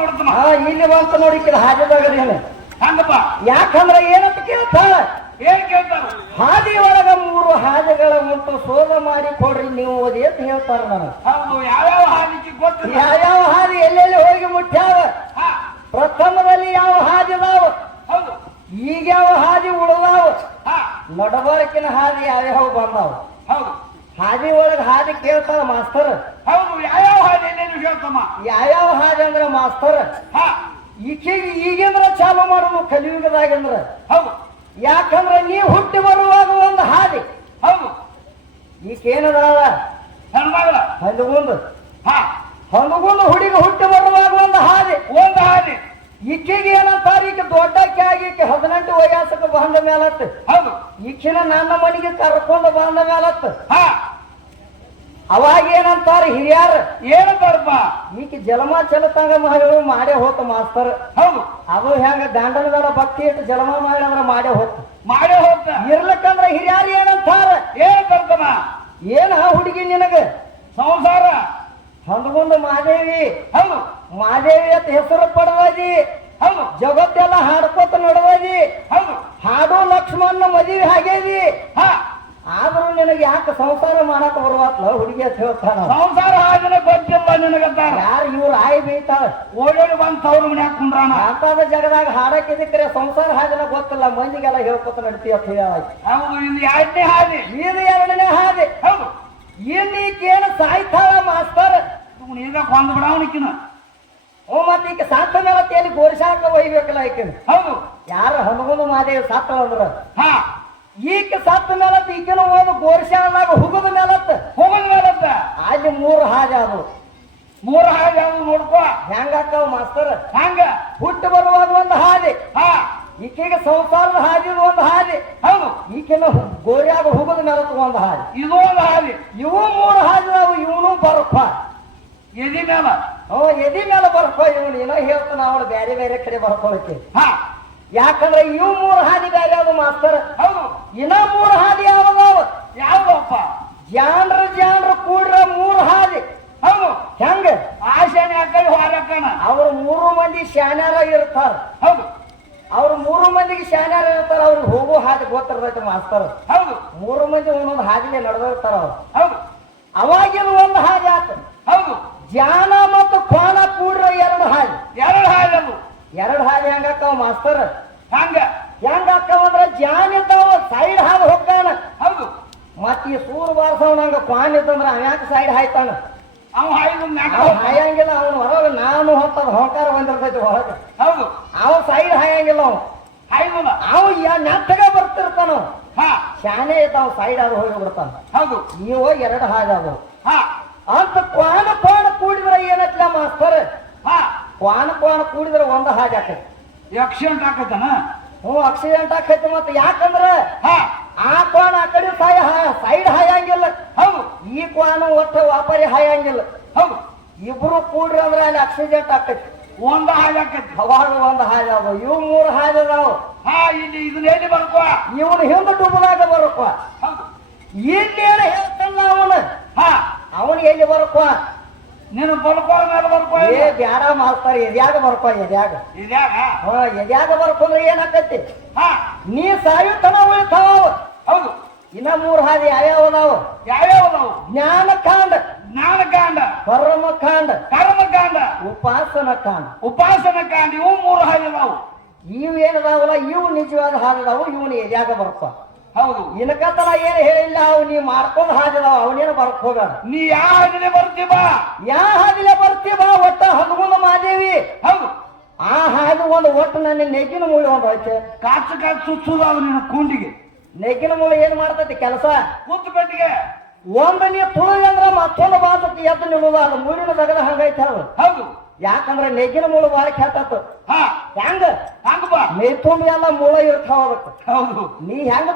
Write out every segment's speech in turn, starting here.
ನೋಡ್ತಮ್ಮ ಇಲ್ಲಿ ಬಂತ ನೋಡಿಕ್ಕಿದ ಹಾದಿದಾಗದೇನು ಹಂಗಪ್ಪ ಯಾಕಂದ್ರೆ ಏನಂತ ಕೇಳ್ತಾಳ ಏನ್ ಕೇಳ್ತಾರ ಹಾದಿ ಒಳಗ 3 ಹಾದಿಗಳ ಉಂಟು ಶೋಧ ಮಾಡಿ ಕೊಡ್ರಿ ನೀವು ಓದಿ ಅಂತ ಹೇಳ್ತಾರ ನನಗೆ. ಹೌದು ಯಾವ್ಯಾವ ಹಾದಿಗೆ ಗೊತ್ತಿಲ್ಲ ಯಾವ್ಯಾವ ಹಾದಿ ಎಲ್ಲೆಲ್ಲಿ ಹೋಗಿ ಮುಟ್ಟ್ಯಾವ, ಹಾ ಪ್ರಥಮದಲ್ಲಿ ಯಾವ ಹಾದಿ ಅದಾವ, ಹೌದು ಈಗ ಯಾವ ಹಾದಿ ಉಳಿದಾವ, ಹಾ ನಡಬರ್ಕಿನ ಹಾದಿ ಯಾವ್ಯಾವ ಬಂದಾವ. ಹೌದು ಹಾದಿ ಒಳಗ ಹಾದಿ ಕೇಳ್ತಾರ ಮಾಸ್ತರ್. ಹೌದು ಯಾವ್ಯಾವ ಹಾದಿ ಎಲ್ಲೇನು ಹೇಳ್ತಮ್ಮ ಯಾವ್ಯಾವ ಹಾದಿ ಅಂದ್ರ ಮಾಸ್ತರ್ ಹಾ ಈಗಂದ್ರ ಚಾಲು ಮಾಡೋದು ಕಲಿಯುಗದಾಗಂದ್ರ. ಹೌದು ಯಾಕಂದ್ರ ನೀ ಹುಟ್ಟಿ ಬರುವಾಗ ಒಂದು ಹಾದಿ, ಹೌದು ಈಗೇನದಾವ ಹೆಣ್ಮಗಳ ಹಂದಗುಂದು ಹಾ ಹಂದಗುಂದು ಹುಡುಗ ಹುಟ್ಟಿ ಬರುವಾಗ ಒಂದು ಹಾದಿ. ಒಂದು ಹಾದಿ ಈಕೆಗೆ ಏನಂತಾರ, ಈಗ ದೊಡ್ಡಕ್ಕೆ ಆಗಿ 18 ವಯಸ್ಸಕ್ಕೆ ಬಂದ ಮೇಲತ್ತ, ಹೌದು ಈಕಿನ ನನ್ನ ಮನೆಗೆ ಕರ್ಕೊಂಡು ಬಂದ ಮೇಲತ್ತ. ಹಾ ಅವಾಗ ಏನಂತಾರ ಹಿರಿಯಾರ, ಏನಂತಾರಪ್ಪ ಈಕೆ ಜಲಮ ಚಲತಂಗ ಮಹಿಳೆ ಮಾಡೇ ಹೋತ ಮಾಸ್ತರ್. ಹೌದು ಅದು ಹೆಂಗ ಗಂಡನಗಳ ಭಕ್ತಿ ಇಟ್ಟು ಜಲಮ ಮಾಡಿದ್ರ ಮಾಡೇ ಹೋತ. ಮಾಡೇ ಹೋಗ್ತ ಇರ್ಲಕ್ಕಂದ್ರ ಹಿರಿಯಾರ ಏನಂತಾರ, ಏನಂತಾರಮ್ಮ ಏನ ಹುಡುಗಿ ನಿನಗ ಸಂಸಾರ ಹಂದಗುಂದು ಮಾದೇವಿ, ಹೌದು ಮಾದೇವಿ ಅಂತ ಹೆಸರು ಪಡವದಿ, ಹೌದು ಜಗತ್ತೆಲ್ಲ ಹಾಡ್ಕೋತ ನಡವದಿ, ಹೌದು ಹಾಡು ಲಕ್ಷ್ಮಣ ಮದುವೆ ಆಗೇದಿ. ಹಾ ಆದ್ರೂ ನಿನಗೆ ಯಾಕೆ ಸಂಸಾರ ಮಾಡಕ್ ಬರುವತ್ಲ ಹುಡುಗಿ ಅಂತ ಹೇಳ್ತಾನ. ಸಂಸಾರ ಹಾದಿನ ಗೊತ್ತಿಲ್ಲ ನಿನಗಂತಾರ. ಯಾರು ಇವ್ರು ಆಯಿ ಬೀಳ್ತಾಳ, ಓಡೋಡಿ ಬಂದ್ ತವ್ರ ಮನ್ಯಾಗ ಕುಂದ್ರಾನ. ಅಂತಾದ ಜಗದಾಗ ಹಾಡಕ್ಕಿದ್ರೆ ಸಂಸಾರ ಹಾದಿನ ಗೊತ್ತಿಲ್ಲ, ಮಂದಿಗೆಲ್ಲ ಹೇಳ್ಕೊತ ನಡ್ತಿ ಅಂತ ಹೇಳಿ. ಹೌದು ಇದು 2ನೇ ಹಾದಿ, ಇದು 2ನೇ ಹಾದಿ. ಹೌದು ಇನ್ನೀಕೇನ ಸಾಯ್ತಾಳ ಮಾಸ್ತರ್. ಈಗ ಕೊಂದ್ ಬಿಡವನಿಕಿನ ಮತ್ತೆ ಈಗ ಸಾತ ಮೇಲೆ ತೇಲಿ ಗೋರ್ಸಾಕ ಒಯ್ಬೇಕಲ್ಲ ಈಕಿನ. ಹೌದು ಯಾರ ಹನುಮಂತ ಮಾದೇವಿ ಸಾತಳ ಅಂದ್ರ ಹಾ ಈಕ ಸತ್ತ ಮೇಲತ್ತ ಈಕಿನ ಹೋದ ಗೋರ್ಸಾದಾಗ ಹುಗದ ಮೇಲತ್ತ ಹೋಗದ ಮೇಲತ್ತ ಅಲ್ಲಿ 3 ಹಾದಿ ಅದು. 3 ಹಾದಿ ಅದು ನೋಡ್ಕೋ ಹೆಂಗಾಕ್ಕವ ಮಾಸ್ತರ್. ಹಂಗ ಹುಟ್ಟು ಬರುವಾಗ ಒಂದು ಹಾದಿ, ಹಾ ಈಕೆಗೆ ಸಂಸಾರದ ಹಾದಿ ಒಂದು ಹಾದಿ, ಹೌದು ಈಕಿನ ಗೋರ್ಯಾಗ ಹುಗದ ಮೇಲತ್ತ ಒಂದು ಹಾದಿ. ಇದು ಒಂದು ಹಾದಿ. ಇವು 3 ಹಾದಿ ಅವು. ಇವನು ಬರಪ್ಪ ಎದಿ ಮೇಲ ಎದಿ ಮೇಲೆ ಬರ್ಕೊ. ಇವನು ಏನೋ ಹೇಳ್ತಾನ, ಅವಳು ಬೇರೆ ಬೇರೆ ಕಡೆ ಬರ್ಕೊಳಕ್ಕೆ. ಹಾ ಯಾಕಂದ್ರೆ ಇವು 3 ಹಾದಿ ಬೇರೆ ಯಾವ್ದು ಮಾಸ್ತರ್. ಹೌದು ಇನ್ನ 3 ಹಾದಿ ಯಾವ್ದಾವ, ಯಾವ್ದಪ್ಪ ಜಾನ್ರ ಕೂಡ್ರ 3 ಹಾದಿ. ಹೌದು ಹೆಂಗ ಆಶಾನೆ ಹಾಕಿ ಹೊರಕಣ. ಅವ್ರು 3 ಮಂದಿ ಶಾನ್ಯಾರ ಇರ್ತಾರ. ಹೌದು ಅವ್ರು 3 ಮಂದಿಗೆ ಶಾನ್ಯಾರ ಇರ್ತಾರ. ಅವ್ರಿಗೆ ಹೋಗೋ ಹಾದಿ ಗೊತ್ತಿರ್ತೈತೆ ಮಾಸ್ತರ್. ಹೌದು 3 ಮಂದಿ ಒಂದೊಂದು ಹಾದಿಲೆ ನಡೆದಿರ್ತಾರ ಅವ್ರು. ಹೌದು ಅವಾಗಿನ ಒಂದು ಹಾದಿ ಆತ. ಹೌದು ಜಾನ ಮತ್ತು ಕ್ವಾನ ಕೂಡ್ರ 2 ಹಾದಿ. 2 ಹಾದಿ ಅದು. 2 ಹಾದಿ ಹೆಂಗಾಕ್ಕವ ಮಾಸ್ತರ್. ಹಂಗ ಹೆಂಗಾಕ್ಕವಂದ್ರ ಜಾನ್ ಇದ್ದಾವ ಸೈಡ್ ಹಾದಿ ಹೋಗ್ತಾನ. ಹೌದು ಮತ್ತ ಈ ಸೂರ್ ಬಾರ್ಸವನಂಗ ಕ್ವಾನ್ ಇತ್ತಂದ್ರ ಅವ ಯಾಕೆ ಸೈಡ್ ಹಾಯ್ತಾನ. ಅವ್ ಹಾಯ್ದು ಹಾಯಂಗಿಲ್ಲ ಅವನು ಹೊರಗೆ. ನಾನು ಹೊತ್ತದ ಹೊಂಕಾರ ಬಂದಿರ್ತೈತಿ ಹೊರಗೆ. ಹೌದು ಅವ ಸೈಡ್ ಹಾಯಂಗಿಲ್ಲ. ಅವ ಹಾಯ್ದಲ್ಲ ಅವ ನೆಟ್ಟಗ ಬರ್ತಿರ್ತಾನ. ಹಾ ಶಾನೆ ಇದ್ದಾವ ಸೈಡ್ ಆದ ಹೋಗಿ ಬಿಡ್ತಾನ. ಹೌದು ನೀವು 2 ಹಾದಿ ಅದು ಹಾ ಅಂತ ಕ್ವಾನ ಕೂಡಿದ್ರೆ ಏನತ್ಲ ಮಾಸ್ತರ್. ಹಾ ಕ್ವಾನ ಕೂಡಿದ್ರೆ ಒಂದು ಹಾದಿ ಆಕೈತಿ. ಆಕ್ಸಿಡೆಂಟ್ ಆಕೈತನ. ಆಕ್ಸಿಡೆಂಟ್ ಆಕೈತಿ. ಮತ್ತೆ ಯಾಕಂದ್ರ ಹಾ ಆ ಕ್ವಾನ ಆ ಕಡೆ ಸೈಡ್ ಹಾಯಂಗಿಲ್ಲ. ಹೌದು ಈ ಕ್ವಾನ ಒಟ್ಟ ವ್ಯಾಪಾರಿ ಹಾಯಂಗಿಲ್ಲ. ಹೌದು ಇಬ್ರು ಕೂಡ್ರಿ ಅಂದ್ರೆ ಅಲ್ಲಿ ಆಕ್ಸಿಡೆಂಟ್ ಆಕೈತಿ. ಒಂದ ಹಾದಿ ಆಕೈತಿ. ಅವಾಗ ಒಂದು ಹಾದಿ ಅದಾವ. ಇವು 3 ಹಾದಿ ಅದಾವ. ಹಾ ಇಲ್ಲಿ ಇದನ್ನ ಎಲ್ಲಿ ಬರ್ಕೋ. ಇವನು ಹಿಂದೆ ಡುಬ್ಬದಾಗ ಬರಪ್ಪ. ಹೌದು ಇನ್ನೇನು ಹೇಳ್ತಾನ ಅವನು. ಹಾ ಅವನು ಎಲ್ಲಿ ಬರಪ್ಪ. ನೀನು ಬರ್ಕೋ ಮೇಲೆ ಬರ್ಕೋ. ಬ್ಯಾಡ ಮಾಡ್ತಾರೆ. ಎದ್ಯಾಗ ಬರ್ಪ. ಎದ್ಯಾಗ ಇದ್ಯಾಗ ಎದ್ಯಾಗ ಬರ್ಕೊಂಡ್ರೆ ಏನಾಕೈತಿ. ಹಾ ನೀ ಸಾಯುತ್ತನ ಉಳಿತಾವ. ಹೌದು ಇನ್ನ 3 ಹಾದಿ ಯಾವ್ಯಾವ ಅದಾವ. ಯಾವ್ಯಾವ ನಾವು ಜ್ಞಾನಕಾಂಡ, ಜ್ಞಾನಕಾಂಡ, ಕರ್ಮಕಾಂಡ, ಕರ್ಮಕಾಂಡ, ಉಪಾಸನ ಕಾಂಡ, ಉಪಾಸನ ಕಾಂಡ. ಇವು 3 ಹಾದಿ ನಾವು. ಇವೇನದಾವಲ್ಲ ಇವು ನಿಜವಾದ ಹಾದಿದಾವು. ಇವನು ಎದ್ಯಾಗ ಬರ್ಪ. ಹೌದು ಇನ್ಕತನ ಏನು ಹೇಳಿಲ್ಲ. ಅವು ನೀ ಮಾಡ್ಕೊಂಡು ಹಾದಿದಾವ. ಅವನೇನು ಬರ್ಕ್ ಹೋಗಾಡ. ನೀ ಯಾವ ಹಾದಿಲೆ ಬರ್ತೀವ. ಯಾವ ಹಾದಿಲೆ ಬರ್ತೀವ. ಒಟ್ಟ ಹನುಮಂತ ಮಾದೇವಿ. ಹೌದು ಆ ಹಾದಿ ಒಂದು ಒಟ್ಟು ನನ್ನ ನೆಗ್ಗಿನ ಮೂಳೆ ಒಂದು ಐತೆ. ಕಾಚು ಸುತ್ತುದಾವ ನಿನ್ನ ಕೂಂಡಿಗೆ. ನೆಗ್ಗಿನ ಮೂಳೆ ಏನ್ ಮಾಡ್ತೈತಿ ಕೆಲಸ. ಕೂತು ಕಟ್ಟಿಗೆ ಒಂದು ನೀ ತುಳಿದ ಅಂದ್ರ ಮತ್ತೊಂದು ಬಾಂಧಕ್ಕೆ ಎದ್ದು ನಿಲ್ಲುದ. ಅದು ಮೂಳಿನ ತಗದ ಹಂಗೈತೆ ಅದು. ಹೌದು ಯಾಕಂದ್ರೆ ನೆಗ್ಗಿನ ಮೂಳು ಬಾರಿ ಕೆಟ್ಟತ್ತು. ಹಾ ಹೆಂಗ ಹಂಗಪ್ಪ ಮೈ ತುಂಬ ಎಲ್ಲ ಮೂಳ ಇರ್ತಾವ ಅದಕ್ಕೆ. ಹೌದು ನೀ ಹೆಂಗ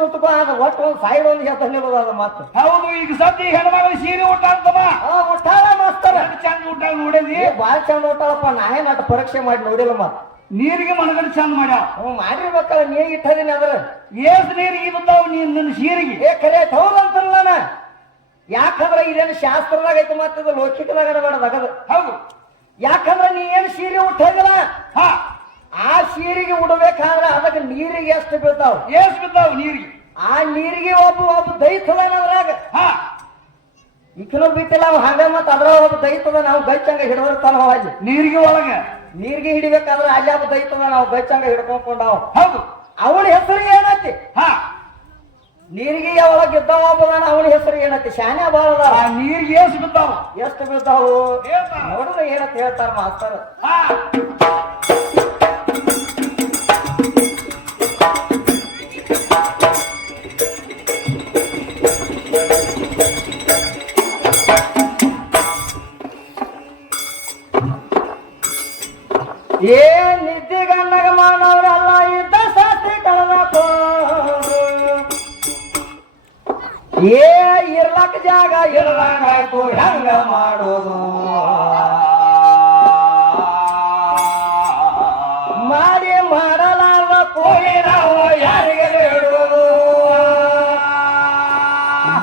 ತುತ್ಕೋ ಅದು ಒಟ್ಟು ಒಂದು ಸೈಡ್ ಒಂದು ಎದ್ದು ನಿಲ್ಲುದ ಅದು ಮತ್ತೆ. ಹೌದು ಈಗ ಸದ್ಯ ಹೆಣ್ಮಗಳು ಸೀರೆ ಊಟ ಅಂತಮ್ಮ. ಉಟ್ಟಾಳ ಮಾಸ್ತರ. ಚಂದ ಊಟ ನೋಡಿದಿ. ಬಾರಿ ಚಂದ ಉಟ್ಟಾಳಪ್ಪ. ನಾನೇ ನಾಟ ಪರೀಕ್ಷೆ ಮಾಡಿ ನೋಡಿಲ್ಲ ಮತ್ತ. ನೀರಿಗೆ ಮನಗಡೆ ಚಂದ ಮಾಡ್ಯಾವ. ಮಾಡಿರ್ಬೇಕಲ್ಲ. ನೀ ಇಟ್ಟದಿನ ಅದ್ರ ಏಸ್ ನೀರಿಗೆ ಬಂದಾವ ನೀನ್ ನನ್ನ ಸೀರೆಗೆ. ಖರೆ ಹೌದಂತಲ್ಲ ನಾನು. ಯಾಕಂದ್ರೆ ಇದೇನು ಶಾಸ್ತ್ರದಾಗ ಐತಿ. ಮತ್ತೆ ಇದು ಲೌಕಿಕದಾಗ ಬೇಡ. ಹೌದು ಯಾಕಂದ್ರೆ ನೀ ಏನು ಸೀರೆ ನೀರಿಗೆ ಎಷ್ಟು ಬೀಳ್ತಾವ ಏಸ್ ಬಿದ್ದಾವ್ ನೀರಿಗೆ ಆ ನೀರಿಗೆ ಒಬ್ಬ ದೈತದಾನ ಅದ್ರಾಗ ಹಾ ಈಕನು ಬಿಟ್ಟಿಲ್ಲ ಅವ್ ಹಂಗ ಮತ್ತ ಅದ್ರ ಒಬ್ಬ ದೈತದ ನಾವು ಗಚ್ಚಂಗ ಹಿಡಿದಿರ್ತಾನ ಅಲ್ಲಿ ನೀರಿಗೆ ಒಳಗ ನೀರಿಗೆ ಹಿಡಿಬೇಕಾದ್ರೆ ಅಲ್ಲಿ ಒಬ್ಬ ದೈತದ ನಾವು ಗಚ್ಚಂಗ ಹಿಡ್ಕೊಂಡ್ಕೊಂಡಾವ ಹೌದು ಅವನ ಹೆಸರು ಏನೈತಿ ಹಾ ನೀರಿಗೆ ಒಳಗೆ ಇದ್ದಾವ ಒಬ್ಬದಾನ ಅವನ ಹೆಸರು ಏನೈತಿ ಶಾನ್ಯ ಬಾಳ ಆ ನೀರಿಗೆ ಏಸ್ ಬಿದ್ದಾವ್ ಎಷ್ಟು ಬೀಳ್ತಾವು ಹೇಳ್ತಾರ. ನೋಡಿದ್ರೆ ಏನಂತ ಹೇಳ್ತಾರ ಮಾಸ್ತರ್ ಹಾ ಏ ನಿದ್ದೆ ಗಂಡಗ ಮಾನವರೆಲ್ಲ ಇದ್ದ ಸಾತಿ ಕಳೆದ ಏ ಇರ್ಲಕ್ ಜಾಗ ಇರ್ಲಾಗಾಯ್ತು ಹೆಂಗ ಮಾಡೋದು ಮಾಡಿ ಮಾಡಲಾರ ಕೋಳಿ ನಾವು ಯಾರಿಗೆ ಬೇಡೋದು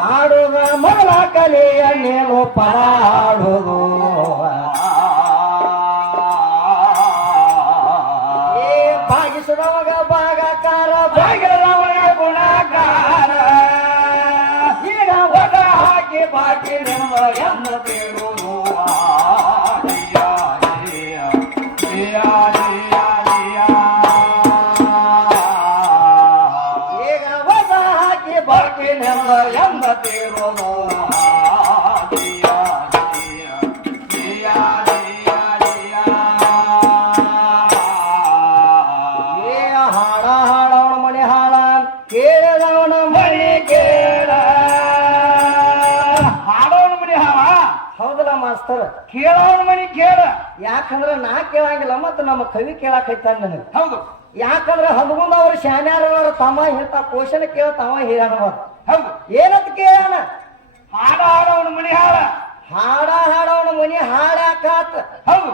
ಮಾಡುದ ಮೊದಲ ಕಲಿಯ ನೀನು ಪರಾಡೋದು ಭಾಗಿಸಿದವಾಗ ಭಾಗಕಾರ ಭಾಗ್ಯದವನ ಗುಣಕಾರ ಈಗ ಒಡ ಹಾಕಿ ಬಾಕಿ ನಿಮ್ಮ ಎಂದ ಬೇಡುವುದು ಈಗ ಹೊಸ ಹಾಕಿ ಬಾಕಿ ನಿಮ್ಮ ಎಂದ ಬೇಡುವುದು ಹಾಡ ಹಾಡವನ ಮನೆ ಹಾಳ ಕೇಳಿದವನ ಮನೆ ಕೇಳ ಹಾಡೋಣ ಮನೆ ಹಾವ ಹೌದಲ್ಲ ಮಾಸ್ತರ್ ಕೇಳೋಣ ಮನೆ ಕೇಳ ಯಾಕಂದ್ರ ನಾ ಕೇಳಂಗಿಲ್ಲ ಮತ್ತ ನಮ್ಮ ಕವಿ ಕೇಳಾಕೈತಾನ ನನಗೆ ಹೌದು ಯಾಕಂದ್ರ ಹದಮುಂದ ಅವ್ರ ಶಾನ್ಯಾರವರ ತಮ್ಮ ಇಂತ ಕೋಶನ ಕೇಳ ತಮ್ಮ ಹಿರಿಯನವ ಹೌದು ಏನಂತ ಕೇಳಣ ಹಾಡ ಹಾಡೋಣ ಮನೆ ಹಾಳ ಹಾಡ ಹಾಡವನ ಮನೆ ಹಾಡಾಕಾತ ಹೌದು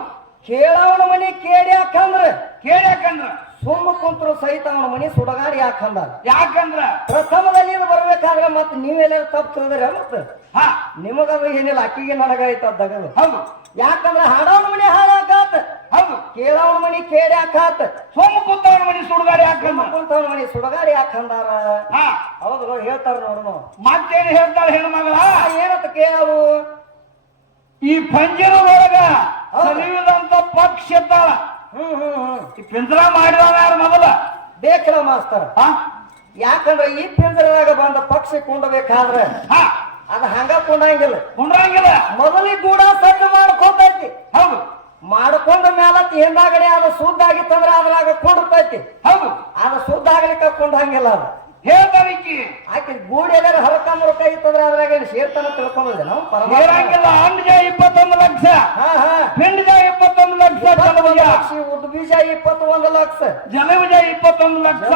ಕೇಳವನ ಮನೆ ಕೇಳಿ ಯಾಕಂದ್ರ ಕೇಳ್ಯಾಕಂದ್ರ ಸುಮ್ಮ ಕುಂತ್ರು ಸಹಿತ ಅವನ ಮನೆ ಸುಡಗಾಡಿ ಯಾಕಂದ ಯಾಕಂದ್ರ ಪ್ರಥಮದಲ್ಲಿ ಇದು ಬರ್ಬೇಕಾದ್ರೆ ಮತ್ ನೀವೆಲ್ಲ ತಪ್ಪು ತಿಳಿದ್ರೆ ಮತ್ತ ಹಾ ನಿಮಗದು ಏನಿಲ್ಲ ಅಕ್ಕಿಗೆ ನನಗಾಯ್ತು ಅದ್ದಗದು ಹೌದು ಯಾಕಂದ್ರ ಹಾಡವನ ಮನೆ ಹಾಡಾಕಾತ ಹೌದು ಕೇಳವನ ಮನೆ ಕೇಳ್ಯಾಕಾತ ಸೋಮ ಕೂತವನ ಮನೆ ಸುಡುಗಾಡಿ ಹಾಕಂದ್ರ ಕುಂತವನ ಮನೆ ಸುಡಗಾಡಿ ಯಾಕಂದಾರ ಹಾ ಹೌದು ಹೇಳ್ತಾರ ನೋಡು ಮತ್ತೇನು ಹೇಳ್ತಾಳೆ ಹೆಣ್ಮಗಳ ಏನಂತ ಕೇಳವು ಈ ಪಂಜರದೊಳಗ ಸರಿವಿದಂತ ಪಕ್ಷ ಇದ್ದಾಳ ಈ ಪಿಂಜರ ಮಾಡಿದವ ಯಾರು ಮೊದಲ ಬೇಕಲ್ಲ ಮಾಸ್ತರ್ ಹಾ ಯಾಕಂದ್ರ ಈ ಪಿಂಜರದಾಗ ಬಂದ ಪಕ್ಷಿ ಕುಂಡಬೇಕಾದ್ರ ಹಾ ಅದ ಹಂಗ ಕುಂಡಂಗಿಲ್ಲ ಕುಂಡ್ರಂಗಿಲ್ಲ ಮೊದಲಿಗೆ ಗೂಡ ಸಜ್ಜು ಮಾಡ್ಕೊಂಡೈತಿ ಹೌದು ಮಾಡ್ಕೊಂಡ ಮೇಲತ್ ಹಿಂದಾಗಡೆ ಅದು ಸುದ್ದ ಆಗಿತ್ತಂದ್ರ ಅದ್ರಾಗ ಕುಂಡಿರ್ತೈತಿ ಹೌದು ಅದ ಸುದ್ದ ಆಗ್ಲಿಕ್ಕ ಕುಂಡಂಗಿಲ್ಲ ಅದು ಹೇಳ್ತಾನಿಕ್ಕಿ ಆಕೆ ಗೂಡಿ ಎಲ್ಲಾರ ಹರಕ ಮುರಕ ಇತ್ತಂದ್ರ ಅದ್ರಾಗ ಏನ್ ಸೇರ್ತಾನ ತಿಳ್ಕೊಂಡಿದ್ದೆ ನಾವು ಹೇಳಂಗಿಲ್ಲ ಅಂಡ್ಜ 21 ಲಕ್ಷ ಹಾ ಹಾ ಪಿಂಡಜ 21 ಲಕ್ಷ ಜಲಭುಜ ಉದ್ದು ಬೀಜ 21 ಲಕ್ಷ ಜಲಭುಜ 21 ಲಕ್ಷ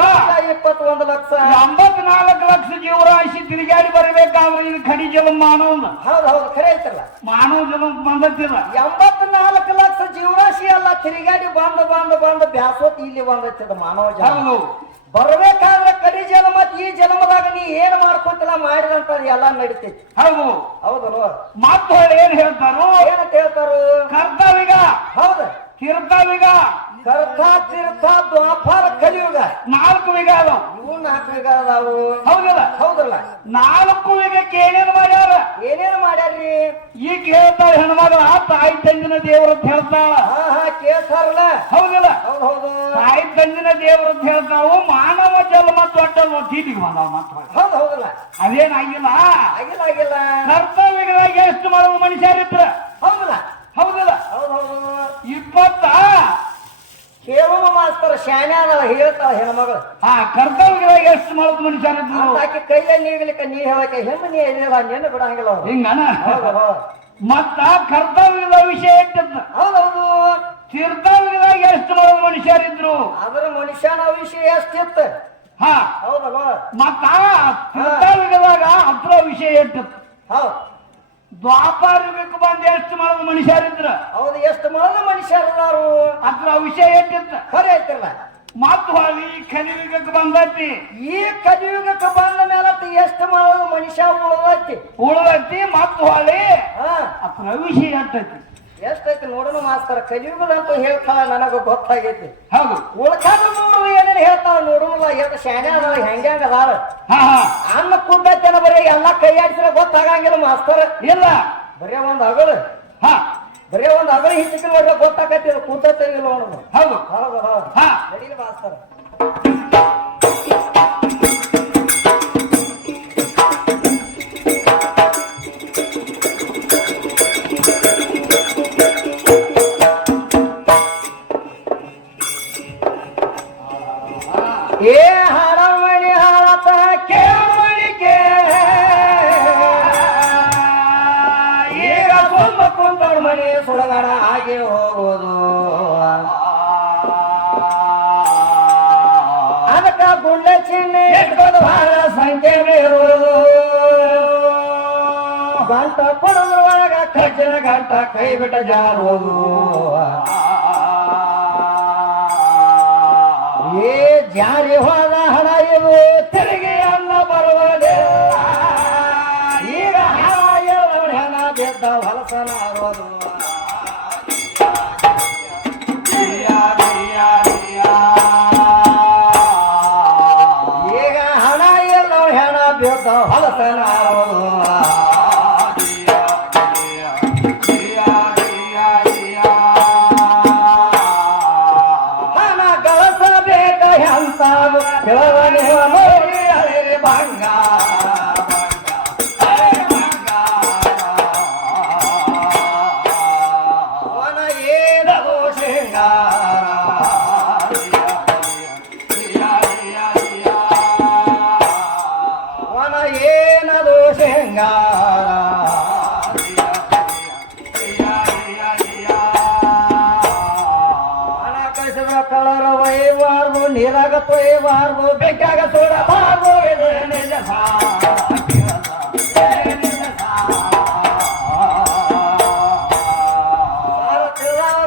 21 ಲಕ್ಷ 84 ಲಕ್ಷ ಜೀವರಾಶಿ ತಿರುಗಾಡಿ ಬರಬೇಕಾದ್ರೆ ಇದು ಕಡಿ ಜಲ ಮಾನವ ಹೌದು ಹೌದು ಖರೆ ಐತಲ್ಲ ಮಾನವ ಜಲ ಬಂದತ್ತಿಲ್ಲ 84 ಲಕ್ಷ ಜೀವರಾಶಿ ಅಲ್ಲ ತಿರುಗಾಡಿ ಬಂದ ಬ್ಯಾಸೋತ್ ಇಲ್ಲಿ ಬಂದೈತದ ಮಾನವ ಜನ ಹೌದು ಬರ್ಬೇಕಾದ್ರೆ ಕಡಿ ಜನ ಮತ್ ಈ ಜನ್ಮದಾಗ ನೀ ಏನ್ ಮಾಡ್ಕೊತಿಲ್ಲ ಮಾಡಿದಂತ ಎಲ್ಲಾ ನಡಿತೈತಿ ಹೌದು ಹೌದಲ್ವ ಮತ್ತ ಹೊಳ್ಳಿ ಏನ್ ಹೇಳ್ತಾರು ಏನಂತ ಹೇಳ್ತಾರು ಕರ್ತಾವಿಗ ಹೌದ ತೀರ್ಥವಿಗ ಕರ್ತ ತೀರ್ಥ ದ್ವಾಪಾರ ಕಲಿಯುಗ 4 ವಿಗ ಅದಾವ ಇವು 4 ವಿಗ ಅದಾವು ಹೌದಲ್ಲ ಹೌದಲ್ಲ 4 ವಿಗಕ್ಕೆ ಏನೇನು ಮಾಡ್ಯಾರ ಏನೇನು ಮಾಡ್ಯಾರ್ರಿ ಈಗ ಹೇಳ್ತಾಳೆ ಹೆಣ್ಮಗಳ ತಾಯಿ ತಂದಿನ ದೇವ್ರ ಅಂತ ಹೇಳ್ತಾಳ ಹಾ ಹಾ ಕೇಳ್ತಾರಲ್ಲ ಹೌದಲ್ಲ ಹೌದು ಹೌದು ತಾಯಿ ತಂದಿನ ದೇವ್ರ ಅಂತ ಹೇಳ್ತಾಳು ಮಾನವ ಜನ್ಮ ದೊಡ್ಡ ಚೀಟಿಗೆ ಬಂದಾವ ಮಾತ್ರ ಹೌದು ಹೌದಲ್ಲ ಅದೇನಾಗಿಲ್ಲ ಆಗಿಲ್ಲ ಆಗಿಲ್ಲ ಕರ್ತವ್ಯಗಳಾಗಿ ಎಷ್ಟು ಮಾಡುವ ಮನುಷ್ಯರಿದ್ರ ಹೌದಲ್ಲ ಹೌದಲ್ಲ ಹೌದು ಹೌದು 20 ಕೇಳೋಣ ಮಾಸ್ತರ ಶಾನ್ಯ ಅದಲ್ಲ ಹೇಳ್ತಾಳ ಹೆಣ್ಮಗಳು ಕರ್ತವ್ಯಗಳಾಗಿ ಎಷ್ಟು ಮಾಡುವ ಮನುಷ್ಯರಿದ್ರು ಅಂತ ಆಕಿ ಕೈಲೇ ನೀಗ್ಲಿಕ್ಕ ನೀ ಹೇಳಕ್ಕೆ ಹೆಮ್ಮೆ ನೀ ಏನಿಲ್ಲ ನೆನ್ನೆ ಬಿಡಂಗಿಲ್ಲ ಅವ್ರು ಹಿಂಗನ ಹೌದು ಹೌದು ಮತ್ತ ಕರ್ತವ್ಯದ ವಿಷಯ ಇಟ್ಟಿದ್ದ ಹೌದೌದು ತೀರ್ಥವ್ಯಗಳಾಗಿ ಎಷ್ಟು ಮಾಡುವ ಮನುಷ್ಯರಿದ್ರು ಅದರ ಮನುಷ್ಯನ ವಿಷಯ ಎಷ್ಟಿತ್ತು ಹೌದಲ್ವ ಮತ್ತ ತೀರ್ಥವ್ಯದಾಗ ಅದ್ರ ವಿಷಯ ಇಟ್ಟಿತ್ತು ಹೌದು ದ್ವಾಪಾರಕ್ಕೆ ಬಂದು ಎಷ್ಟು ಮಾಡುವ ಮನುಷ್ಯರಿದ್ರ ಹೌದು ಎಷ್ಟು ಮಾಡಿದ ಮನುಷ್ಯರು ಅದ್ರ ವಿಷಯ ಇಟ್ಟಿತ್ತು ಖರೆ ಐತಿಲ್ಲ ಮತ್ ಹೊಳಿ ಕಲಿಯುಗಕ್ಕೆ ಬಂದೈತಿ ಈ ಕಲಿಯುಗಕ್ಕೆ ಬಂದ ಮೇಲೆ ಎಷ್ಟು ಮಾಡೋದು ಮನುಷ್ಯ ಉಳದೈತಿ ಮತ್ ಹೊಳಿ ಹಾ ಅದ್ರ ವಿಷಯ ಇಟ್ಟೈತಿ ಎಷ್ಟೈತಿ ನೋಡೋಣ ಮಾಸ್ತರ ಕಲಿಯುಗದಂತೂ ಹೇಳ್ತಾಳ ನನಗ ಗೊತ್ತಾಗೈತಿ ಹೌದು ಉಳ್ಕಾದ ನೋಡು ಏನೇ ಏನ್ ಹೇಳ್ತಾವ ನೋಡುವುದ ಎಷ್ಟು ಶಾಣೆ ಅದಾವ ಹೆಂಗ ಅದಾವ ಹಾ ಹಾ ಅನ್ನ ಕುದ್ದತ್ತೇನ ಬರೀ ಎಲ್ಲಾ ಕೈ ಆಡಿಸಿದ್ರೆ ಗೊತ್ತಾಗಂಗಿಲ್ಲ ಮಾಸ್ತರ್ ಇಲ್ಲ ಬರೀ ಒಂದ್ ಅಗಲು ಹಾ ಬರೀ ಒಂದ್ ಅಗಲು ಹಿಚ್ಚಿದ್ರೆ ನೋಡ್ರೆ ಗೊತ್ತಾಗತ್ತೆ ಕುದ್ದತ್ತೇನಿಲ್ಲ ನೋಡುದು ಹೌದು ಹೌದು ಹೌದು ಹಾ ನಡೀಲಿ ಮಾಸ್ತರ್ ಏ ಹಾರಮಣಿ ಹಾಳತ ಕೇಳಮಣಿಗೆ ಈಗ ಸುಮ್ಮ ಕುಂತೋಡ್ ಮಣಿ ಸುಡಗಡ ಆಗಿ ಹೋಗೋದು ಅದಕ್ಕ ಗುಂಡೆ ಚಿನ್ನೆ ಇಟ್ಕೊಂಡು ಬಹಳ ಸಂಖ್ಯೆ ಬೀರುವುದು ಗಂಟ ಕೊಡೋದ್ರ ಒಳಗ ಕಜ್ಜಿನ ಗಂಟ ಕೈ ಬಿಟ್ಟ ಜಾರುವುದು ಏ ಜಾರಿ ಹೋದ ಹಣ ಇದು ತೆರಿಗೆ ಅನ್ನ ಬರುವುದಿಲ್ಲ ಈಗ ಹಣ ಬಿದ್ದ ಹೊಲಸನ ಆರೋದು ಈಗ ಹಣ ಎಲ್ಲ ಹೆಣ ಬಿದ್ದ ಹೊಲಸನ ಆರೋದು ನೋಡಿ ಹಳೆ ಬಂಗಾರ ಏನದು ಶೃಂಗಾರ ವನ ಏನದು ಶೃಂಗಾರ ಹಣ ಕಳಿಸಿದ ಕಳರ ಒಯ್ಯಬಾರ್ದು ನೀರಾಗ ತೊಯ್ಯಬಾರ್ದು ಬೆಕ್ಕಾಗ ಸುಡಬಾರ್ದು ಇದು ನಿಜ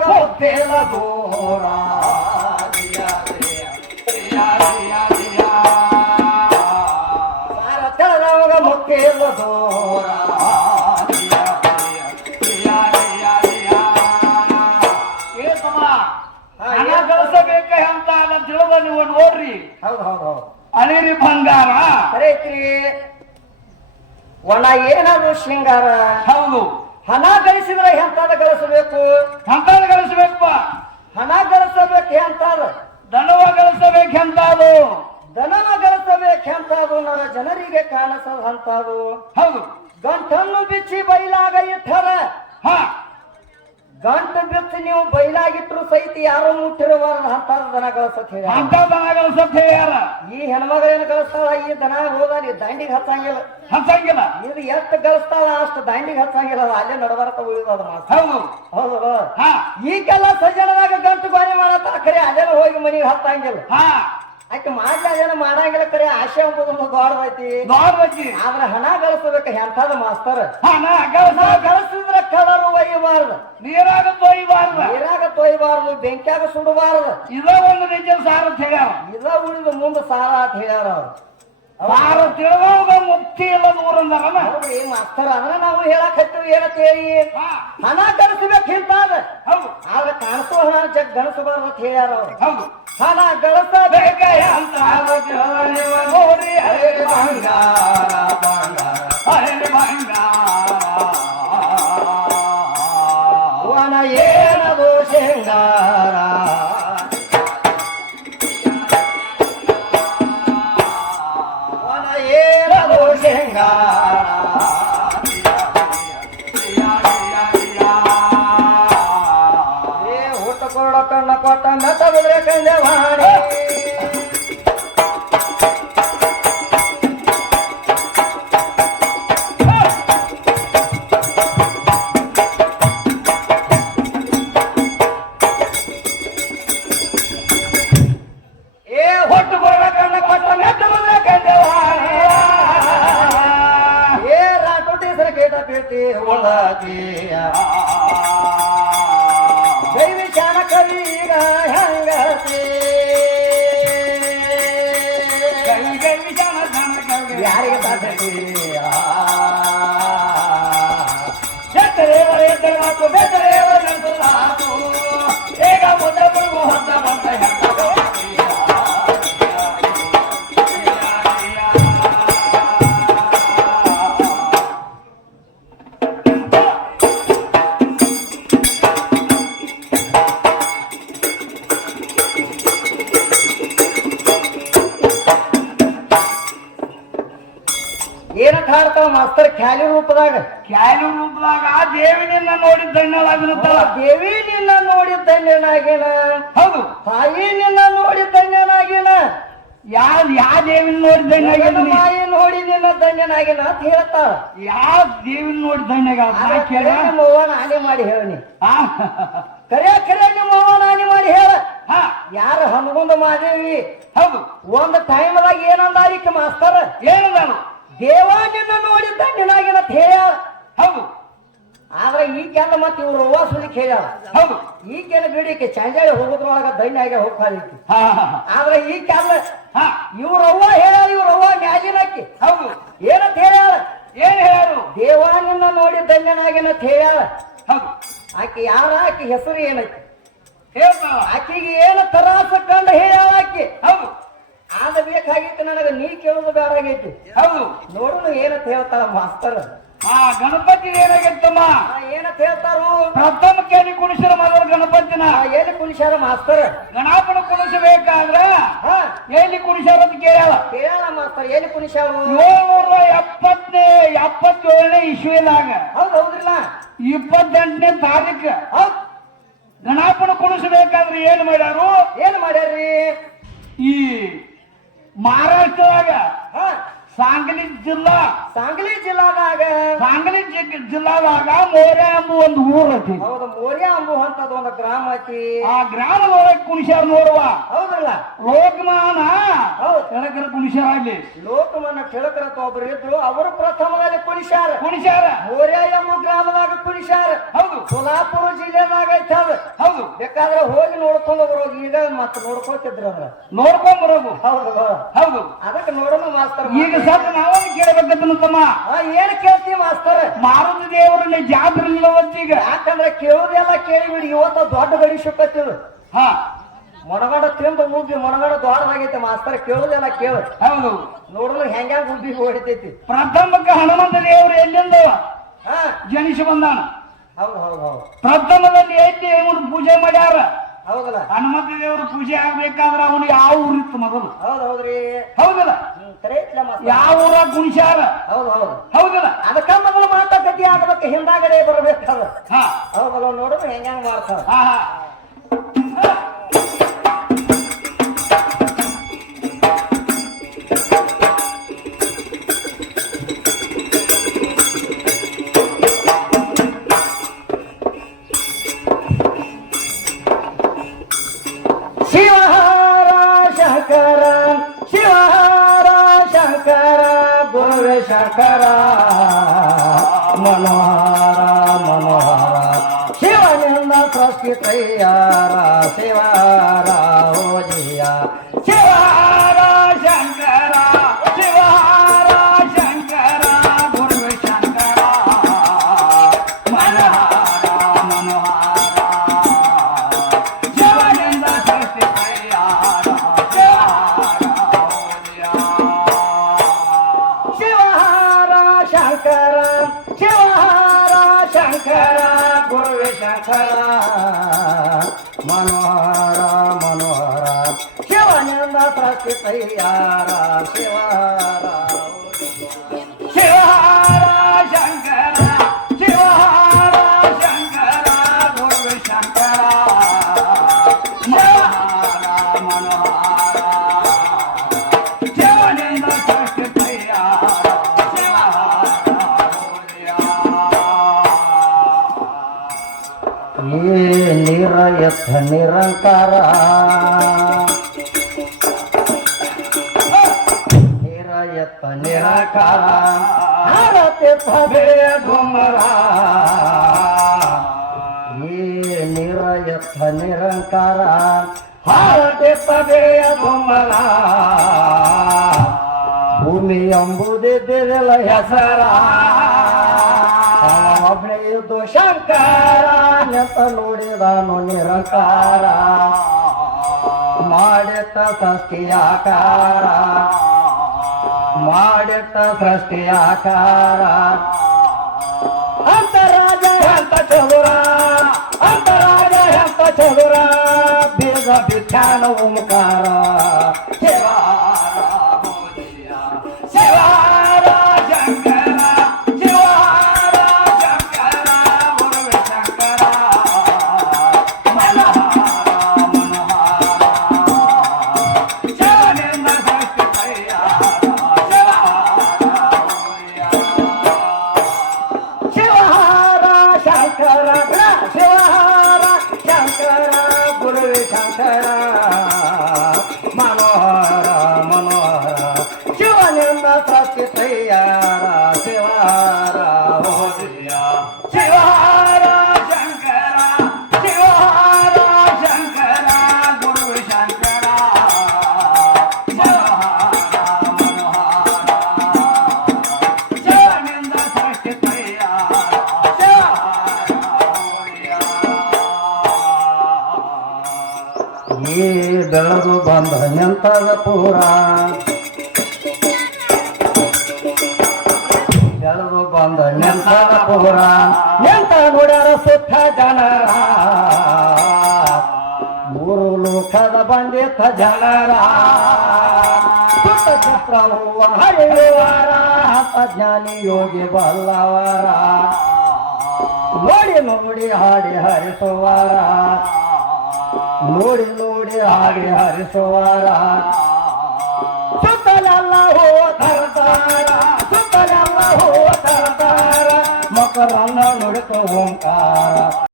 ಮುತ್ತೇಲ ದೂರ ಸಾರ ತೆಳದವಾಗ ಮುತ್ತೇಲ ದೂರ ಹಣ ಗಳಿಸಬೇಕ ಅಂತ ತಿಳಿದ ನೀವು ನೋಡ್ರಿ ಹೌದು ಹೌದು ಹೌದು ಅಳಿರಿ ಬಂಗಾರ ಕರೆಯತ್ರಿ ಒಣ ಏನಾದ್ರು ಶೃಂಗಾರ ಹೌದು ಹಣ ಗಳಿಸಿದ್ರೆ ಎಂತಾದ ಗಳಿಸಬೇಕು ಎಂತಾದ ಗಳಿಸ್ಬೇಕಪ್ಪ ಹಣ ಗಳಿಸಬೇಕು ಎಂತಾದ ದನವ ಗಳಿಸಬೇಕೆಂತಾದು ದನವ ಗಳಿಸಬೇಕೆಂತಾದು ನನ್ನ ಜನರಿಗೆ ಕಾಣಿಸದಂತಾದು ಹೌದು ಗಂಟನ್ನು ಬಿಚ್ಚಿ ಬೈಲಾಗ ಇಟ್ಟರ ಹಾ ಗಂಟು ಬಿಚ್ಚಿ ನೀವು ಬೈಲಾಗಿಟ್ರು ಸಹಿತ ಯಾರು ಮುಟ್ಟಿರಬಾರದು ಅಂತಾದ ದನ ಗಳಿಸತ್ ಹೇಳಿ ಅಂತ ದನ ಗಳಿಸತ್ ಹೇಳ್ಯಾರ ಈ ಹೆಣ್ಮಗಳೇನು ಗಳಿಸ್ತಾಳ ಈ ದನ ಹೋದಲ್ಲಿ ದಾಂಡಿಗೆ ಹಚ್ಚಂಗಿಲ್ಲ ಹಂಚಂಗಿಲ್ಲ ಇದು ಎಷ್ಟು ಗಳಿಸ್ತಾಳ ಅಷ್ಟು ದಾಂಡಿಗೆ ಹಚ್ಚಂಗಿಲ್ಲ ಅದು ಅಲ್ಲೇ ನಡಬಾರತ ಉಳಿದದ ಮಾತ್ರ ಹೌದು ಹೌದು ಹಾ ಈಗೆಲ್ಲ ಸಜ್ಜನದಾಗ ಗಂಟು ಬಾರಿ ಮಾಡತ್ತ ಖರೆ ಅಲ್ಲೆಲ್ಲ ಹೋಗಿ ಮನೆಗೆ ಹತ್ತಂಗಿಲ್ಲ ಹಾ ಆಕೆ ಮಾಡ್ಲಿ ಅದೇನ ಮಾಡಂಗಿಲ್ಲ ಖರೆ ಆಶೆ ಎಂಬುದು ಒಂದು ದೊಡ್ಡದೈತಿ ನೋಡ್ಬೇಕಿ ಆದ್ರೆ ಹಣ ಗಳಿಸಬೇಕು ಎಂಥದ ಮಾಸ್ತರ್ ಹಣ ಹಣ ಗಳಿಸಿದ್ರೆ ಕಳರು ಒಯ್ಯಬಾರ್ದು ನೀರಾಗ ತೊಯ್ಬಾರ್ದ ನೀರಾಗ ತೊಯ್ಬಾರ್ದು ಬೆಂಕಿಯಾಗ ಸುಡಬಾರ್ದು ಇದ ಒಂದು ನಿಜ ಸಾರ ಹೇಳ್ಯಾರ ಇದ ಉಳಿದು ಮುಂದೆ ಸಾರ ಅಂತ ಹೇಳ್ಯಾರ ಅವ್ರು ಸಾರ ತಿಳಿದವಾಗ ಮುಕ್ತಿ ಇಲ್ಲ ದೂರಂದಾರನ ಹೌದ್ರಿ ಮಾಸ್ತರ್ ಅಂದ್ರೆ ನಾವು ಹೇಳಕ್ ಹತ್ತೀವಿ ಏನಂತ ಹೇಳಿ ಹಣ ಗಳಿಸಬೇಕು ಇಂತಾದ ಹೌದು ಆದ್ರೆ ಕಾಣಿಸೋ ಹಣ ಜಗ್ ಗಳಿಸಬಾರ್ದು ಅಂತ ಹೇಳ್ಯಾರ ಅವ್ರು ಹೌದು ಹಣ ಗಳಿಸಬೇಕ ಅಂತ ನೋಡಿ ಹಳೆ ಬಂಗಾರ ಹಳೆ ಬಂಗಾರ ವನ ಏನದು ಶೃಂಗಾರ ವನ ಏನದು ಶೃಂಗಾರ ಊಟ ಕೊಡ ಕಣ್ಣ ಕೊಟ್ಟ ಮೆತ್ತ ಬಿದ್ರೆ ಕಂದೆ ಮಾಡಿ ಹೊಟ್ಟು ಕೊಡ ಕಣ್ಣ ಕೊಟ್ಟ ಮೆತ್ತ ಬಂದ್ರೆ ಕಂಡೆವಾಣಿ ರಾಟೋಟಿ ಸರ ಕೇಟ ಪೀರ್ತಿ ಒಳಗಿಯ ದೈವಿ ಶಾನ ಕವಿಗ ಹೆಂಗತಿ ಯಾರಿಗೆ ಸಾಧ್ಯ ಬೆತ್ತರೇವರ ಎದ್ದ ಮಾತು ಬೆತ್ತರೇವರ ನಂತರ ಈಗ ಮುದ್ದ ಮುಳುಗು ಹೊತ್ತ ಬಂದ ಮಾಸ್ತರ್ ಖ್ಯಾಲಿ ರೂಪದಾಗ ಕ್ಯಾಲು ರೂಪದಾಗ ಆ ದೇವಿನಿಂದ ನೋಡಿ ಧನ್ಯಳಾಗಿರುತ್ತಲ್ಲ. ದೇವಿ ನಿನ್ನ ನೋಡಿ ಧನ್ಯನಾಗಿನ, ಹೌದು. ತಾಯಿ ನಿನ್ನ ನೋಡಿ ಧನ್ಯನಾಗಿನ, ಯಾವ ದೇವಿನ ನೋಡಿ ಧನ್ಯನಾಗಿದ್ದೀನಿ, ಮಾಯಿ ನೋಡಿ ನಿನ್ನ ಧನ್ಯನಾಗಿನ ಅಂತ ಹೇಳ್ತಾರ. ಯಾವ ದೇವಿನ ನೋಡಿ ಧನ್ಯಗ ಕೇಳ. ನಿಮ್ಮ ಅವ್ವನ ಹಾನಿ ಮಾಡಿ ಹೇಳಿ, ಹಾ ಕರೆ ಕರೆ ನಿಮ್ಮ ಅವ್ವನ ಹಾನಿ ಮಾಡಿ ಹೇಳ. ಹಾ ಯಾರ ಹನುಗುಂದ ಮಾದೇವಿ ಹೌದು. ಒಂದ್ ಟೈಮ್ದಾಗ ಏನಂದಾರಿಕ ಮಾಸ್ತರ್, ಏನು ನಾನು ದೇವ ನಿನ್ನ ನೋಡಿ ಧನ್ಯನಾಗಿನ ಅಂತ ಹೇಳ್ಯಾಳ. ಹೌದು ಆದ್ರೆ ಈಗೆಲ್ಲ ಮತ್ತೆ ಇವ್ರು ಅವ್ವ ಸುಲಿಕ್ ಹೇಳ್ಯಾಳ. ಹೌದು. ಈಗೆಲ್ಲ ಬಿಡಿಕೆ ಚಂಜಾಳಿ ಹೋಗೋದ್ರೊಳಗ ಧನ್ಯ ಆಗಿ ಹೋಗ್ತಾಳಿಕ್ಕೆ. ಹಾ ಆದ್ರೆ ಈಗೆಲ್ಲ ಹಾ ಇವ್ರ ಅವ್ವ ಹೇಳ್ಯಾಳ, ಇವ್ರ ಅವ್ವ ಮ್ಯಾಜಿನಕ್ಕಿ ಹೌದು. ಏನಂತ ಹೇಳ್ಯಾಳ, ಏನ್ ಹೇಳು. ದೇವ ನಿನ್ನ ನೋಡಿ ಧನ್ಯನಾಗಿನ ಅಂತ ಹೇಳ್ಯಾಳ. ಹೌದು. ಆಕೆ ಯಾರ, ಆಕೆ ಹೆಸರು ಏನೈತಿ, ಹೇಳ್ತಾಳ. ಆಕೆಗೆ ಏನು ತರಾಸ ಕಂಡು ಹೇಳ್ಯಾಳ ಆಕೆ. ಹೌದು. ಆದ ಬೇಕಾಗಿತ್ತು ನನಗ, ನೀ ಕೇಳುದು ಬೇಡಾಗೈತಿ. ಹೌದು. ನೋಡುನು ಏನಂತ ಹೇಳ್ತಾಳ ಮಾಸ್ತರ್. ಆ ಗಣಪತಿ ಏನಾಗೈತಮ್ಮ, ಏನಂತ ಹೇಳ್ತಾರು, ಪ್ರಥಮ ಕೇಳಿ ಕುಣಿಸಿರ ಮೊದಲು ಗಣಪತಿನ ಎಲ್ಲಿ ಕುಣಿಸ್ಯಾರ ಮಾಸ್ತರ್. ಗಣಪನ ಕುಣಿಸಬೇಕಾದ್ರ ಹಾ ಎಲ್ಲಿ ಕುಣಿಸ್ಯಾರ ಅಂತ ಕೇಳ್ಯಾಳ. ಕೇಳಲ್ಲ ಮಾಸ್ತರ್, ಎಲ್ಲಿ ಕುಣಿಸ್ಯಾರು. 777ನೇ ಇಸ್ವಿದಾಗ ಹೌದ್ ಹೌದ್ರಿಲ್ಲ, 28ನೇ ತಾರೀಕು ಹೌದ್. ಗಣಪನ ಕುಣಿಸಬೇಕಾದ್ರೆ ಏನ್ ಮಾಡ್ಯಾರು, ಏನ್ ಮಾಡ್ಯಾರ್ರಿ, ಈ ಮಹಾರಾಷ್ಟ್ರದಾಗ ಹಾ ಸಾಂಗ್ಲಿ ಜಿಲ್ಲಾ, ಸಾಂಗ್ಲಿ ಜಿಲ್ಲಾದಾಗ, ಸಾಂಗ್ಲಿ ಜಿಲ್ಲಾದಾಗ ಮೋರೆ ಎಂಬ ಒಂದು ಊರ್ ಐತಿ. ಹೌದು, ಮೋರ್ಯ ಅಂಬು ಅಂತದ ಒಂದು ಗ್ರಾಮ ಐತಿ. ಆ ಗ್ರಾಮದೊಳಗೆ ಕುಣಿಸ್ಯಾರ ನೋಡುವ. ಹೌದ್ರಲ್ಲ, ಲೋಕಮಾನ ಹೌದ್. ಕೆಳಗರ ಕುಣಿಸ್ಯಾರ. ಅಲ್ಲಿ ಲೋಕಮನ್ನ ತಿಳಕರತ ಒಬ್ರು ಇದ್ರು, ಅವರು ಪ್ರಥಮದಲ್ಲಿ ಕುಣಿಸ್ಯಾರ. ಕುಣಿಸ್ಯಾರ. ಮೋರ್ಯ ಎಂಬ ಗ್ರಾಮದಾಗ ಕುಣಿಸ್ಯಾರ. ಹೌದು. ಸೋಲಾಪುರ ಜಿಲ್ಲೆದಾಗ ಐತಿ ಅದು. ಹೌದು. ಬೇಕಾದ್ರೆ ಹೋಗಿ ನೋಡ್ಕೊಂಡು ಬರೋದು, ಈಗ ಮತ್ತೆ ನೋಡ್ಕೊತಿದ್ರು ಅದ್ರ. ನೋಡ್ಕೊಂಡ್ ಬರೋದು. ಹೌದು ಹೌದು. ಅದಕ್ಕೆ ನೋಡೋಣ ಮಾಸ್ತರ್. ಈಗ ಸತ್ ನಾವೊಂದು ಕೇಳಬೇಕಂತಮ್ಮ, ಏನ್ ಕೇಳ್ತೀವಿ ಮಾಸ್ತರ್, ಮಾರುತಿ ದೇವರನ್ನ ಜಾತ್ರೆ ಈಗ. ಯಾಕಂದ್ರೆ ಕೇಳುದೆಲ್ಲ ಕೇಳಿಬಿಡಿ, ಇವತ್ತ ದೊಡ್ಡ ಗಡಿ ಸುಕ್ಕತ್ತಿರು. ಹಾ ಮೊಣಗಡ ತಿಂದು ಉಬ್ಬಿ ಮೊಣಗಡ ದೊಡ್ಡದಾಗೈತೆ ಮಾಸ್ತರ್, ಕೇಳುದೆಲ್ಲ ಕೇಳು. ಹೌದು. ನೋಡಲು ಹೆಂಗ ಉಬ್ಬಿ ಹೊಡಿತೈತಿ. ಪ್ರಥಮಕ್ಕೆ ಹನುಮಂತ ದೇವರು ಎಲ್ಲಿಂದ ಹಾ ಜನಿಸಿ ಬಂದಾನ. ಹೌದು ಹೌದು ಹೌದು. ಪ್ರಥಮದಲ್ಲಿ ಎಲ್ಲಿ ಇವನು ಪೂಜೆ ಮಾಡ್ಯಾರ. ಹೌದಲ್ಲ, ಹನುಮಂತ ದೇವರು ಪೂಜೆ ಆಗ್ಬೇಕಾದ್ರ ಅವನು ಯಾವ ಊರಿತ್ತು ಮೊದಲು. ಹೌದು ಹೌದ್ರಿ. ಹೌದಲ್ಲ, ಕರೆ ಐತ್ಲ ಮಾಸ್ತರ್. ಯಾವ ಊರಾಗ ಕುಣಿಸ್ಯಾರ. ಹೌದು ಹೌದು. ಹೌದಲ್ಲ, ಅದಕ್ಕ ಮೊದಲು ಮಾತುಕತೆ ಆಗ್ಬೇಕು, ಹಿಂದಾಗಡೆ ಬರ್ಬೇಕಾದ. ಹಾ ಹೌದಲ್ಲ, ನೋಡೋಣ ಹೆಂಗ ಮಾಡ್ತಾರ. ಹಾ ಹಾ ಶಿವಹಾರ ಶಂಕರ, ಶಿವಹಾರ ಶಂಕರ, ಗುರುವೆ ಶಂಕರ, ಮನೋಹರ ಮನೋಹರ, ಶಿವನಿಂದ ಸೃಷ್ಟಿ ತಯ್ಯಾರ, ಶಿವಹಾರ ಹೋಜಿಯ. ಶಿವಹಾರ ಶಂಕರ, ಶಿವಹಾರ ಶಂಕರ, ಗುರುವೆ ಶಂಕರ, ಮನೋಹರ ಮನೋಹರ, ಶಿವನಿಂದ ಸೃಷ್ಟಿ ತಯ್ಯಾರ, ಶಿವಹಾರ ಶಂಕರ, ಶಿವಹಾರ ಶಂಕರ, ಗುರುವೆ ಶಂಕರ, ಮನೋಹರ ಮನೋಹರ, ಶಿವನಿಂದ ಸೃಷ್ಟಿ ತಯ್ಯಾರ, ಶಿವಹಾರ. ಶಿವಹಾರ ಶಂಕರ, ಶಿವಹಾರ ಶಂಕರ, ಗುರುವೆ ಶಂಕರ, ಮನೋಹರ ಮನೋಹರ, ಶಿವನಿಂದ ಸೃಷ್ಟಿ ತಯ್ಯಾರ, ಏ ನಿರಯಥ ನಿರಂಕಾರ, ನಿರಯಥ ನಿರಾಕಾರ, ಹಾರತೆ ಪದೆಯ ಗುಮ್ಮರ. ಏ ನಿರಯಥ ನಿರಂಕಾರ, ಹಾರತೆ ಪದೆಯ ಗುಮ್ಮರ. ಭೂಮಿ ಎಂಬುದಿದ್ದಿರಲ್ಲ ಹೆಸರ, ಒಬ್ಬನೆಯುದು ಶಂಕರ ನೆತ ನೋಡಿದಾನು ನಿರಂಕಾರ. ಮಾಡಿತ ಸೃಷ್ಟಿಯಾಕಾರ, ಮಾಡಿತ ಸೃಷ್ಟಿಯಾಕಾರ. ಅಂತರಾಜ ಎಂತ ಚದುರ, ಅಂತರಾಜ ಎಂತ ಚದುರ, ಬೀಗ ಬಿಚ್ಚಾನ ಓಂಕಾರ. ಶಿವಾರ ಶಿವಹಾರ ಶಂಕರ, ಶಂಕರ ಮನೋಹರ ಮನೋಹರ ಶಿವನಿಂದ ಸೃಷ್ಟಿ ತಯ್ಯಾರ ಶಿವಾರ ಹೋದಿಯ ಶಿವಹಾರ ಶಂಕರ ಶಿವಹಾರ ಶಂಕರ ಗುರು ಶಂಕರ ಮನೋಹರ ಮನೋಹರ ಶಿವನಿಂದ ಸೃಷ್ಟಿ ತಯ್ಯಾರ ಈ ಬೆಳೆದು ಬಂದ ನಿಂತದ ಪೂರ ಬೆಳೆದು ಬಂದ ನಿಂತದ ಪೂರ ನಿಂತ ನೋಡ್ಯಾರ ಸುತ್ತ ಜನರ ಮೂರು ಲೋಕದ ಬಂದಿತ್ತ ಜನರ ಸುತ್ತ ಚಿತ್ರ ಹೂವ ಹರಿಯುವರ ಜ್ಞಾನಿ ಯೋಗಿ ಬಲ್ಲವರ ನೋಡಿ ನೋಡಿ ಹಾಡಿ ಹರಿಸುವರ ನೋಡಿ ನೋಡಿ ಹಾಡಿ ಹರಿಸುವರ ಸುತ್ತಲೆಲ್ಲ ಹೂವ ತರ್ತಾರ ಸುತ್ತಲೆಲ್ಲ ಹೂವ ತರ್ತಾರ ಮಕರಂಗ ನುಡಿತು ಓಂಕಾರ